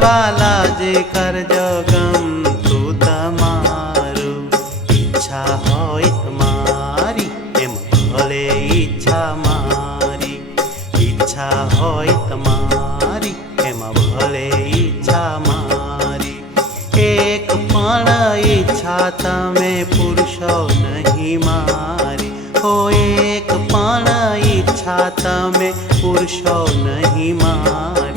વાલાજી કરજો ગમતું તમારું। ઈચ્છા હોય તમારી એમ ભલે ઈચ્છા મારી। ઈચ્છા હોય તમારી એમાં ભલે ઈચ્છા મારી। એક પણ ઈચ્છા તમે પૂરશો નહીં મારી। હો એક પણ ઈચ્છા તમે પૂરશો નહીં મારી।